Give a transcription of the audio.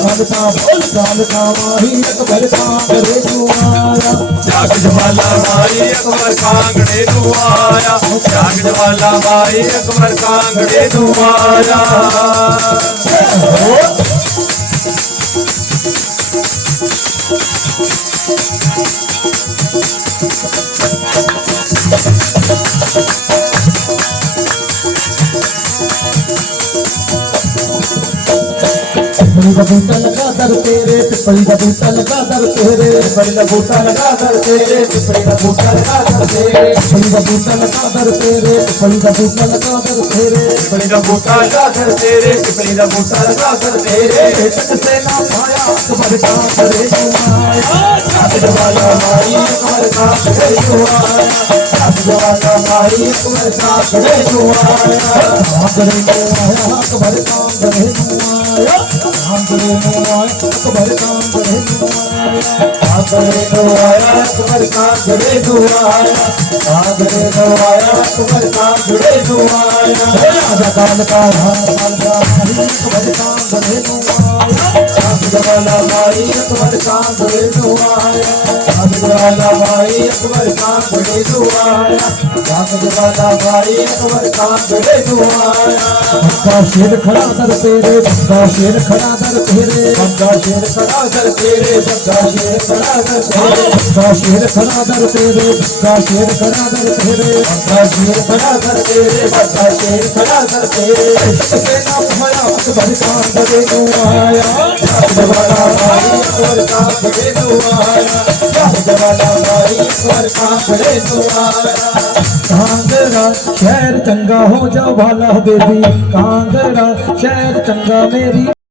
कालका बोल कालका माही अकबर कांगड़े तू जाग जमाला माही अकबर कांगड़े तू जाग जमाला माही अकबर कांगड़े दुआया Thank you. पिपली का बूटा लगा दर तेरे पिपली का बूटा लगा दर तेरे बड़ी का बूटा लगा दर तेरे पिपली का बूटा लगा दर तेरे पिपली का बूटा लगा दर तेरे पिपली का बूटा लगा दर तेरे पिपली का बूटा लगा दर तेरे पिपली का बूटा लगा दर तेरे तक से ना पाया अकबर का करे जवाला मारी अकबर का करे जवाला मारी अकबर का करे आया अकबर का करे अकबर काम करे आगरे तो आया अकबर काम करे दुआया आगरे तो आया अकबर काम करे दुआया राजा काल का हार राजा हरी अकबर काम करे दुआया राजा वाला भाई अकबर काम करे दुआया जवाला भाई अकबर का बड़े दुआया। राम जवाला भाई अकबर का बड़े दुआया। बंदा शेर खड़ा दर तेरे बंदा शेर खड़ा दर तेरे। बंदा शेर खड़ा दर तेरे बंदा शेर खड़ा दर तेरे। बंदा शेर खड़ा दर तेरे बंदा शेर खड़ा दर तेरे। बंदा शेर खड़ा दर तेरे बंदा शेर खड़ा दर तेरे। सेना भरा अकबर खान बड़े दुआया ईश्वर का दुआरा ईश्वर का दुआरा शहर चंगा हो जाओ भाला बेबी। कांगरा शहर चंगा मेरी